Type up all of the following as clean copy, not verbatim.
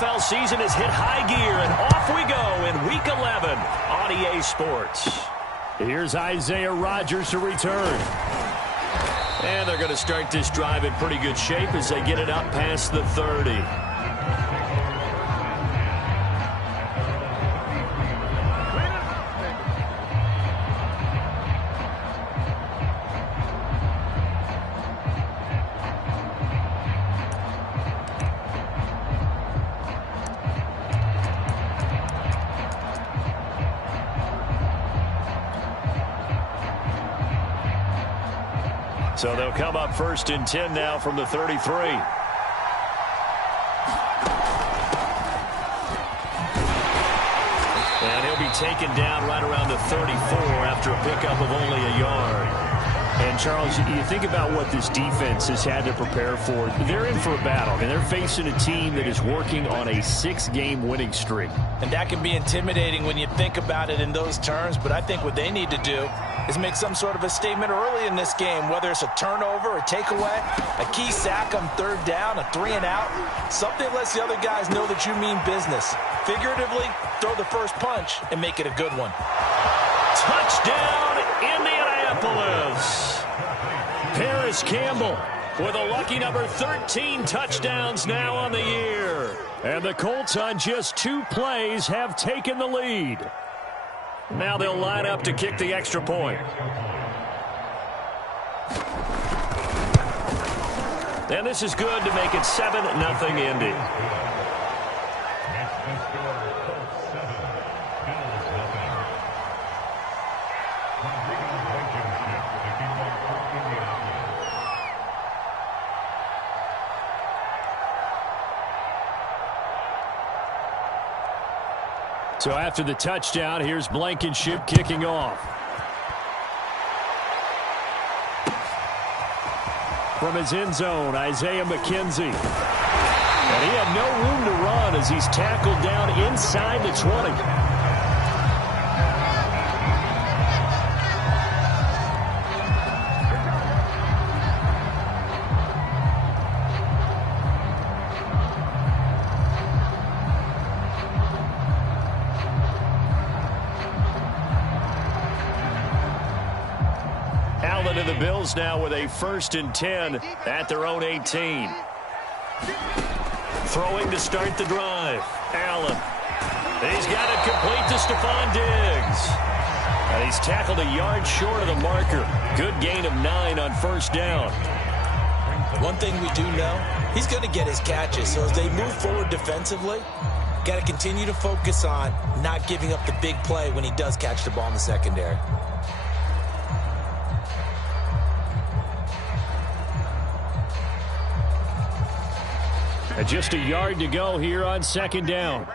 NFL season has hit high gear, and off we go in Week 11 on EA Sports. Here's Isaiah Rodgers to return. And they're going to start this drive in pretty good shape as they get it up past the 30. So they'll come up 1st and 10 now from the 33. And he'll be taken down right around the 34 after a pickup of only a yard. And, Charles, you think about what this defense has had to prepare for. They're in for a battle, and they're facing a team that is working on a 6-game winning streak. And that can be intimidating when you think about it in those terms, but I think what they need to do is make some sort of a statement early in this game, whether it's a turnover, a takeaway, a key sack on 3rd down, a 3-and-out, something that lets the other guys know that you mean business. Figuratively, throw the first punch and make it a good one. Touchdown, Indianapolis! Paris Campbell with a lucky number 13 touchdowns now on the year. And the Colts on just 2 plays have taken the lead. Now they'll line up to kick the extra point. And this is good to make it 7-0 Indy. So after the touchdown, here's Blankenship kicking off. From his end zone, Isaiah McKenzie. And he had no room to run as he's tackled down inside the 20. To the Bills now with a 1st and 10 at their own 18. Throwing to start the drive. Allen. He's got it complete to Stephon Diggs. And he's tackled a yard short of the marker. Good gain of 9 on 1st down. One thing we do know, he's going to get his catches. So as they move forward defensively, got to continue to focus on not giving up the big play when he does catch the ball in the secondary. And just a yard to go here on 2nd down.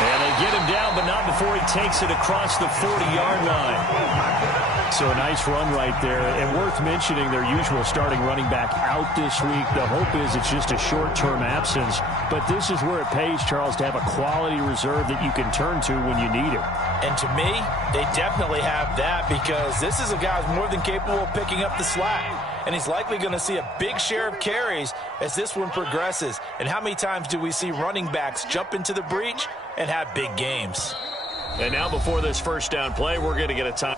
And they get him down, but not before he takes it across the 40-yard line. So a nice run right there. And worth mentioning, their usual starting running back out this week. The hope is it's just a short-term absence. But this is where it pays, Charles, to have a quality reserve that you can turn to when you need it. And to me, they definitely have that because this is a guy who's more than capable of picking up the slack. And he's likely going to see a big share of carries as this one progresses. And how many times do we see running backs jump into the breach and have big games? And now before this 1st down play, we're going to get a time.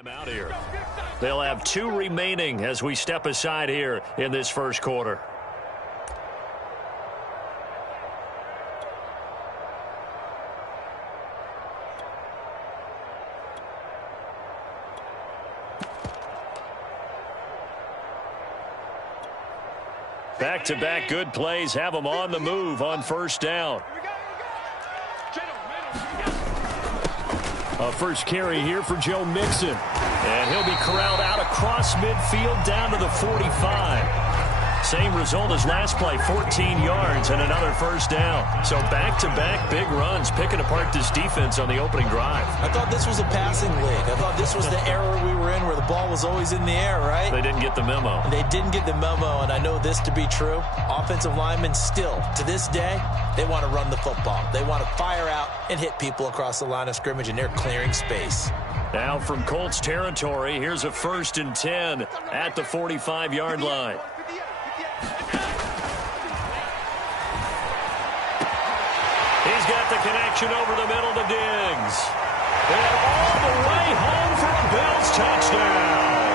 I'm out here. They'll have 2 remaining as we step aside here in this first quarter. Back-to-back good plays have them on the move on first down. A first carry here for Joe Mixon. And he'll be corralled out across midfield down to the 45. Same result as last play, 14 yards and another first down. So back-to-back big runs, picking apart this defense on the opening drive. I thought this was a passing league. I thought this was the era we were in where the ball was always in the air, right? They didn't get the memo. They didn't get the memo, and I know this to be true. Offensive linemen still, to this day, they want to run the football. They want to fire out and hit people across the line of scrimmage, and they're clearing space. Now from Colts territory, here's a 1st and 10 at the 45-yard line. He's got the connection over the middle to Diggs. And all the way home for a Bills touchdown.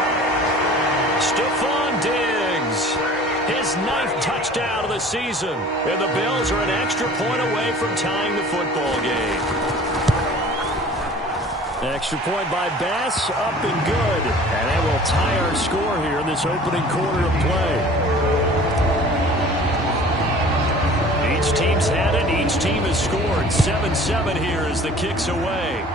Stephon Diggs, his 9th touchdown of the season. And the Bills are an extra point away from tying the football game. Extra point by Bass, up and good. And that will tie our score here in this opening quarter of play. Each team's had it. Each team has scored. 7-7 here as the kick's away.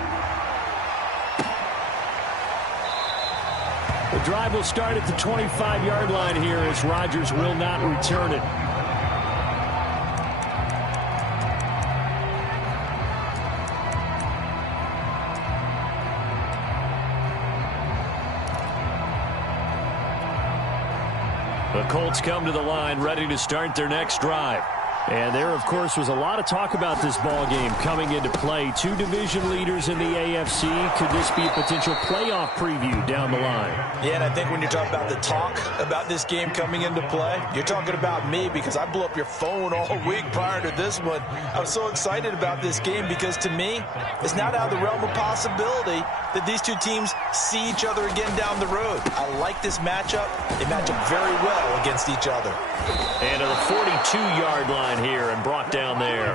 The drive will start at the 25-yard line here as Rodgers will not return it. The Colts come to the line ready to start their next drive. And there, of course, was a lot of talk about this ball game coming into play. 2 division leaders in the AFC. Could this be a potential playoff preview down the line? Yeah, and I think when you talk about the talk about this game coming into play, you're talking about me because I blew up your phone all week prior to this one. I was so excited about this game because, to me, it's not out of the realm of possibility that these 2 teams see each other again down the road. I like this matchup. They match up very well against each other. And to the 42-yard line here and brought down there.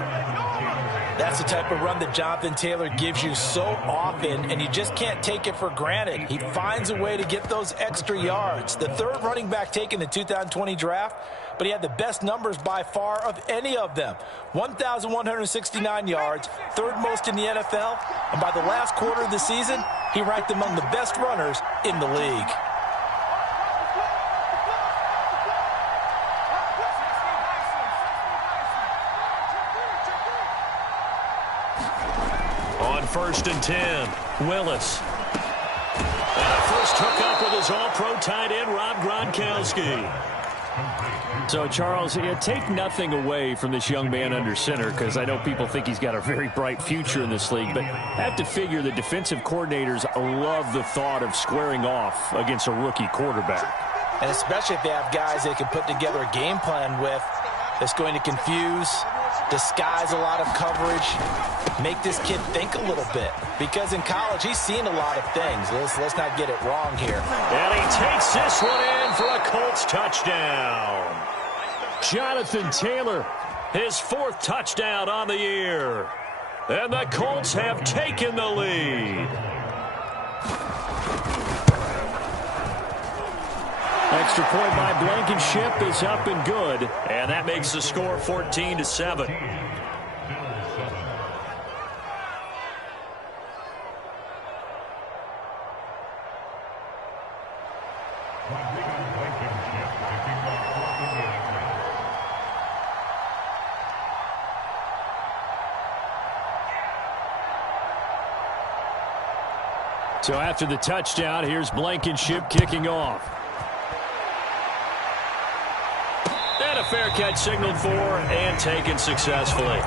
That's the type of run that Jonathan Taylor gives you so often, and you just can't take it for granted. He finds a way to get those extra yards. The 3rd running back taken in the 2020 draft, but he had the best numbers by far of any of them. 1,169 yards, 3rd most in the NFL, and by the last quarter of the season, he ranked among the best runners in the league. On 1st and 10, Willis. And a first hookup with his all-pro tight end, Rob Gronkowski. So, Charles, take nothing away from this young man under center, because I know people think he's got a very bright future in this league, but I have to figure the defensive coordinators love the thought of squaring off against a rookie quarterback. And especially if they have guys they can put together a game plan with that's going to confuse, disguise a lot of coverage, make this kid think a little bit. Because in college, he's seen a lot of things. Let's not get it wrong here. And he takes this one in for a Colts touchdown. Jonathan Taylor, his 4th touchdown on the year. And the Colts have taken the lead. Extra point by Blankenship is up and good. And that makes the score 14-7. So after the touchdown, here's Blankenship kicking off. And a fair catch signaled for and taken successfully.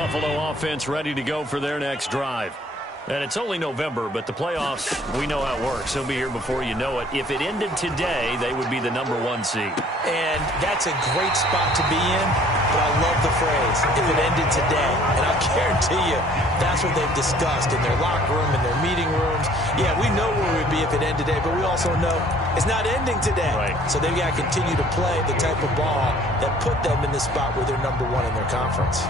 Buffalo offense ready to go for their next drive. And it's only November, but the playoffs, we know how it works. They'll be here before you know it. If it ended today, they would be the #1 seed. And that's a great spot to be in, but I love the phrase, if it ended today. And I'll guarantee you, that's what they've discussed in their locker room, in their meeting rooms. Yeah, we know where we'd be if it ended today, but we also know it's not ending today. Right. So they've got to continue to play the type of ball that put them in the spot where they're #1 in their conference.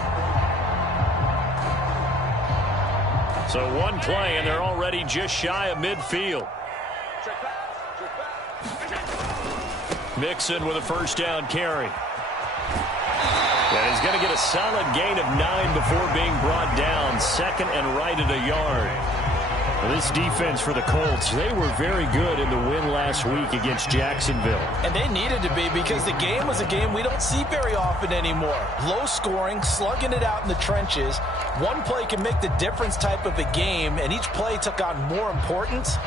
So one play, and they're already just shy of midfield. Mixon with a first down carry. And he's going to get a solid gain of 9 before being brought down. Second and right at a yard. Well, this defense for the Colts, they were very good in the win last week against Jacksonville. And they needed to be, because the game was a game we don't see very often anymore. Low scoring, slugging it out in the trenches. One play can make the difference type of a game, and each play took on more importance,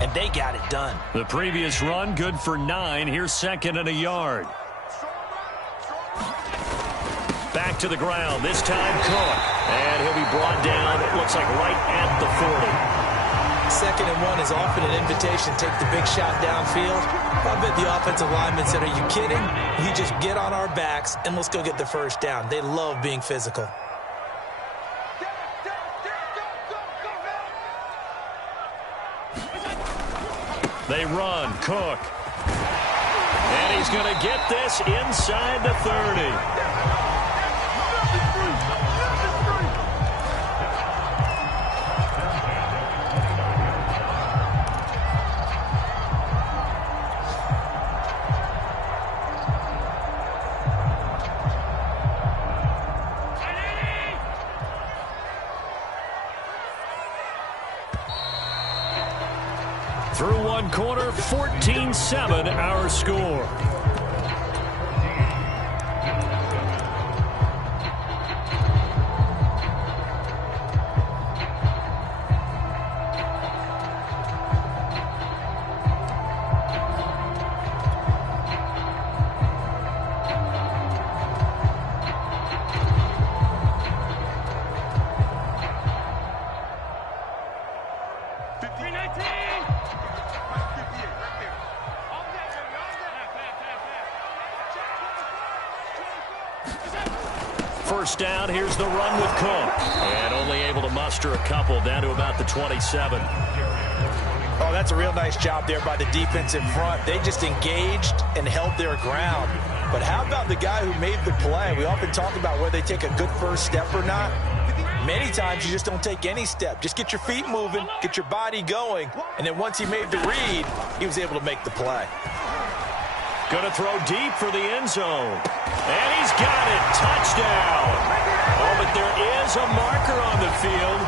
and they got it done. The previous run, good for 9. Here's second and a yard. Back to the ground, this time Cook. And he'll be brought down, it looks like right at the 40. Second and 1 is often an invitation to take the big shot downfield. I bet the offensive lineman said, are you kidding? You just get on our backs and let's go get the first down. They love being physical. They run, Cook. And he's going to get this inside the 30. Through one quarter, 14-7 our score. First down, here's the run with Cook. And only able to muster a couple, down to about the 27. Oh, that's a real nice job there by the defense in front. They just engaged and held their ground. But how about the guy who made the play? We often talk about whether they take a good first step or not. Many times you just don't take any step. Just get your feet moving, get your body going, and then once he made the read, he was able to make the play. Going to throw deep for the end zone. And he's got it. Touchdown. Oh, but there is a marker on the field.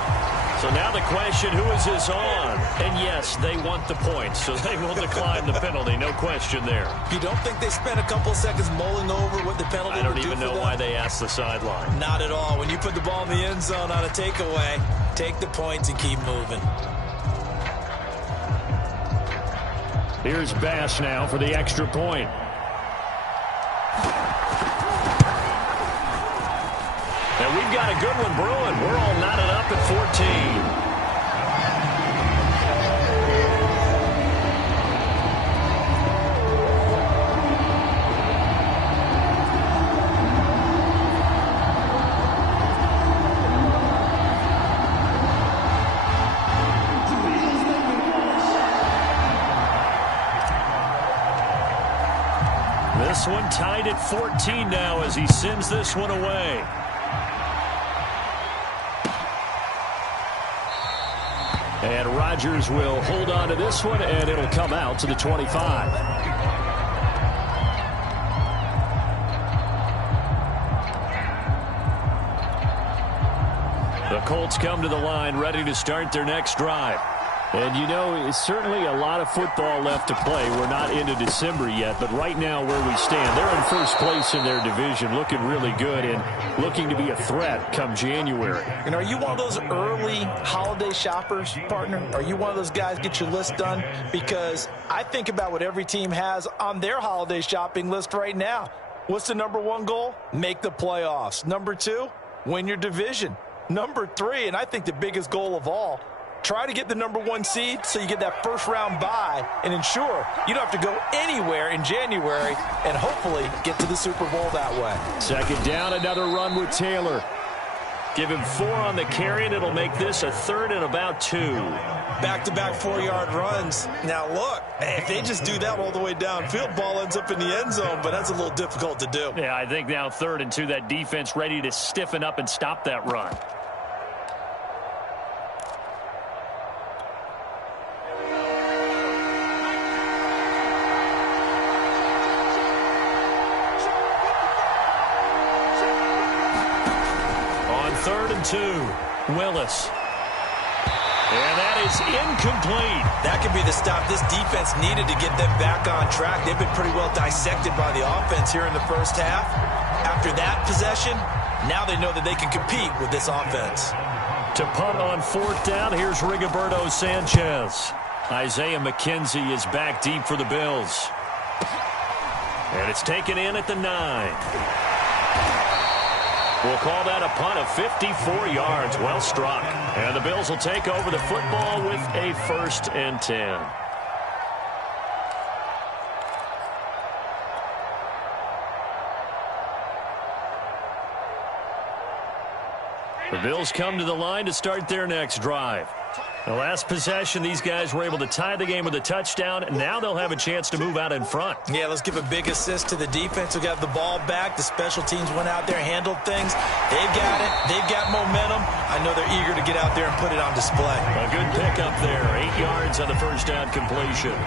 So now the question, who is this on? And yes, they want the points, so they will decline the penalty. No question there. You don't think they spent a couple seconds mulling over what the penalty would do? I don't even know why they asked the sideline. Not at all. When you put the ball in the end zone on a takeaway, take the points and keep moving. Here's Bass now for the extra point. And we've got a good one brewing. We're all knotted up at 14. This one tied at 14 now as he sends this one away. And Rodgers will hold on to this one, and it'll come out to the 25. The Colts come to the line ready to start their next drive. And, you know, it's certainly a lot of football left to play. We're not into December yet, but right now where we stand, they're in first place in their division, looking really good and looking to be a threat come January. And are you one of those early holiday shoppers, partner? Are you one of those guys get your list done? Because I think about what every team has on their holiday shopping list right now. What's the #1 goal? Make the playoffs. #2, win your division. Number 3, and I think the biggest goal of all, try to get the number 1 seed so you get that first-round bye and ensure you don't have to go anywhere in January and hopefully get to the Super Bowl that way. Second down, another run with Taylor. Give him 4 on the carry, and it'll make this a 3rd and about 2. Back-to-back 4-yard runs. Now, look, if they just do that all the way downfield, ball ends up in the end zone, but that's a little difficult to do. Yeah, I think now 3rd and 2, that defense ready to stiffen up and stop that run. On 3rd and 2, Willis. And that is incomplete. That could be the stop this defense needed to get them back on track. They've been pretty well dissected by the offense here in the first half. After that possession, now they know that they can compete with this offense. To punt on 4th down, here's Rigoberto Sanchez. Isaiah McKenzie is back deep for the Bills. And it's taken in at the 9. We'll call that a punt of 54 yards. Well struck. And the Bills will take over the football with a 1st and 10. The Bills come to the line to start their next drive. The last possession, these guys were able to tie the game with a touchdown, and now they'll have a chance to move out in front. Yeah, let's give a big assist to the defense who got the ball back. The special teams went out there, handled things. They've got it. They've got momentum. I know they're eager to get out there and put it on display. A good pickup there. 8 yards on the first down completion.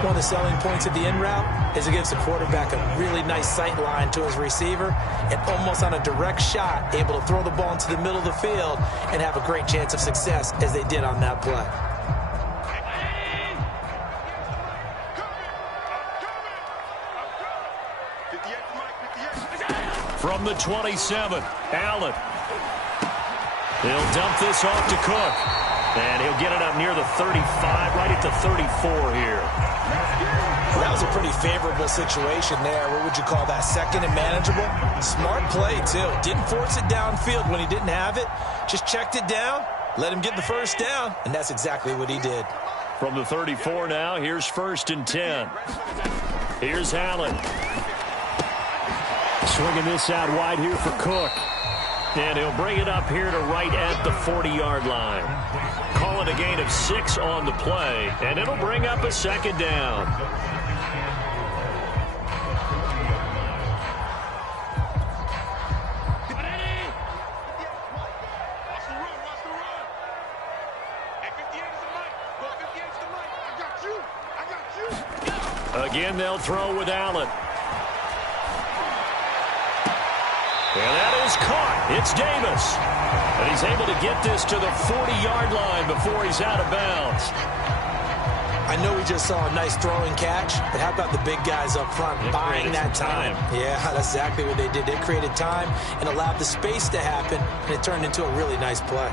One of the selling points of the in route is it gives the quarterback a really nice sight line to his receiver and almost on a direct shot able to throw the ball into the middle of the field and have a great chance of success as they did on that play. From the 27, Allen. He'll dump this off to Cook. And he'll get it up near the 35, right at the 34 here. That was a pretty favorable situation there. What would you call that? 2nd and manageable? Smart play, too. Didn't force it downfield when he didn't have it. Just checked it down, let him get the first down, and that's exactly what he did. From the 34 now, here's 1st and 10. Here's Allen. Swinging this out wide here for Cook. And he'll bring it up here to right at the 40-yard line. Call it a gain of 6 on the play, and it'll bring up a 2nd down. Again, they'll throw with Allen. And that is caught. It's Davis. And he's able to get this to the 40-yard line before he's out of bounds. I know we just saw a nice throwing catch, but how about the big guys up front buying that time? Yeah, that's exactly what they did. They created time and allowed the space to happen, and it turned into a really nice play.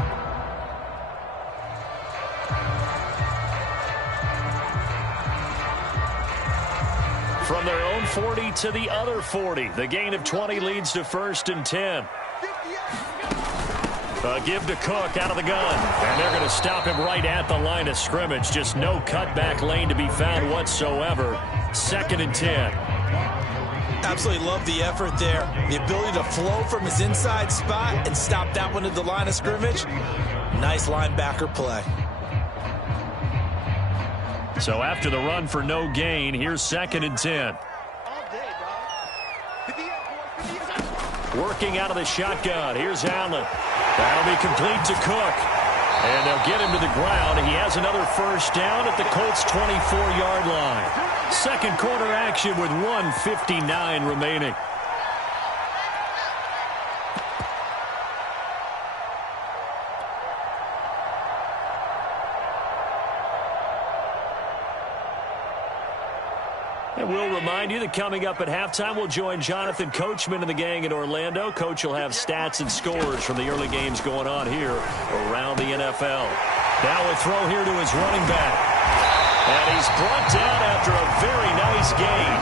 From their own 40 to the other 40. The gain of 20 leads to 1st and 10. A give to Cook out of the gun. And they're going to stop him right at the line of scrimmage. Just no cutback lane to be found whatsoever. 2nd and 10. Absolutely love the effort there. The ability to flow from his inside spot and stop that one at the line of scrimmage. Nice linebacker play. So after the run for no gain, here's 2nd and 10. Working out of the shotgun. Here's Allen. That'll be complete to Cook. And they'll get him to the ground. He has another first down at the Colts' 24-yard line. Second quarter action with 1:59 remaining. And we'll remind you that coming up at halftime, we'll join Jonathan Coachman and the gang in Orlando. Coach will have stats and scores from the early games going on here around the NFL. Now a throw here to his running back. And he's brought down after a very nice gain.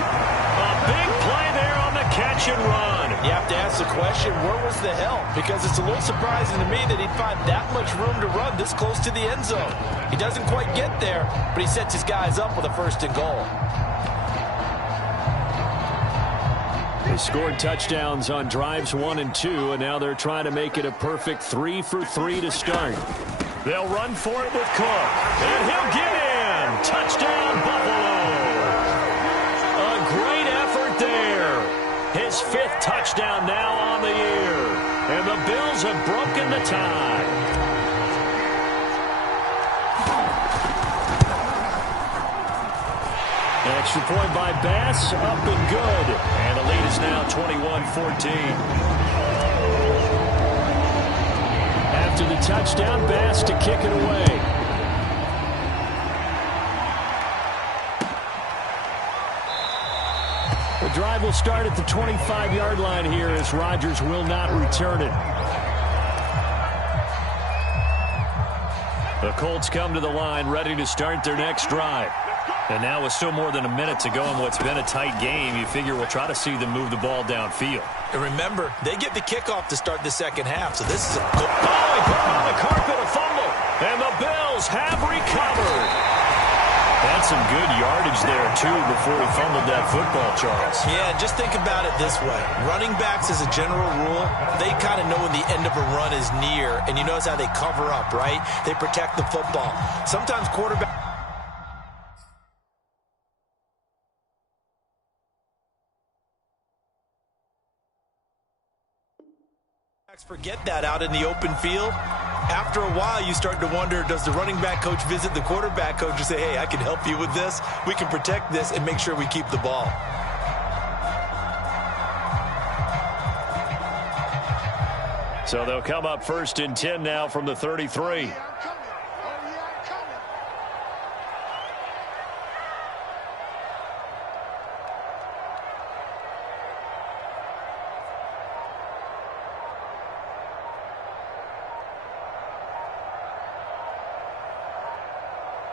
A big play there on the catch and run. You have to ask the question, where was the help? Because it's a little surprising to me that he'd find that much room to run this close to the end zone. He doesn't quite get there, but he sets his guys up with a 1st and goal. They scored touchdowns on drives 1 and 2, and now they're trying to make it a perfect 3 for 3 to start. They'll run for it with Cook, and he'll get in. Touchdown, Buffalo. A great effort there. His 5th touchdown now on the year, and the Bills have broken the tie. Extra point by Bass, up and good. And the lead is now 21-14. After the touchdown, Bass to kick it away. The drive will start at the 25-yard line here as Rodgers will not return it. The Colts come to the line ready to start their next drive. And now with still more than a minute to go in what's been a tight game, you figure we'll try to see them move the ball downfield. And remember, they get the kickoff to start the second half, so this is a good... Oh, he put it on the carpet, a fumble. And the Bills have recovered. That's some good yardage there, too, before he fumbled that football, Charles. Yeah, just think about it this way. Running backs, as a general rule, they kind of know when the end of a run is near, and you notice how they cover up, right? They protect the football. Sometimes quarterbacks forget that out in the open field. After a while, you start to wonder, does the running back coach visit the quarterback coach and say, hey, I can help you with this. We can protect this and make sure we keep the ball. So they'll come up 1st and 10 now from the 33.